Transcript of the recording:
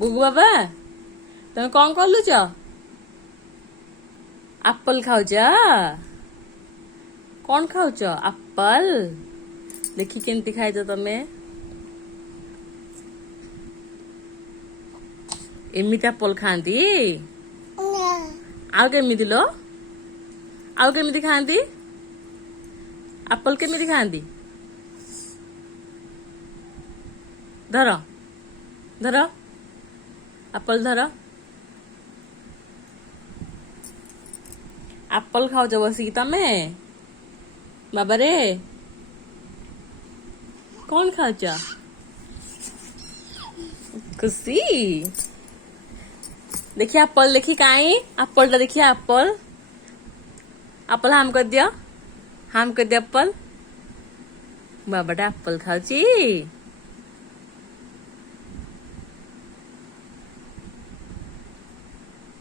गुगु बाबा तुम कौन clutch Apple खाऊच कौन खाऊच एप्पल देखी केमती खाइच तमे एमिति एप्पल खाती आउ केमिति लो आउ केमिति खाती एप्पल केमिति खाती धर धर एप्पल धर एप्पल खाऊच बसिकी तमे बाबा रे कौन खाऊच खुशी देखिए एप्पल देखी काई एप्पल टा देखिए एप्पल एप्पल हाम कर दिया एप्पल बाबा टा एप्पल खाऊची।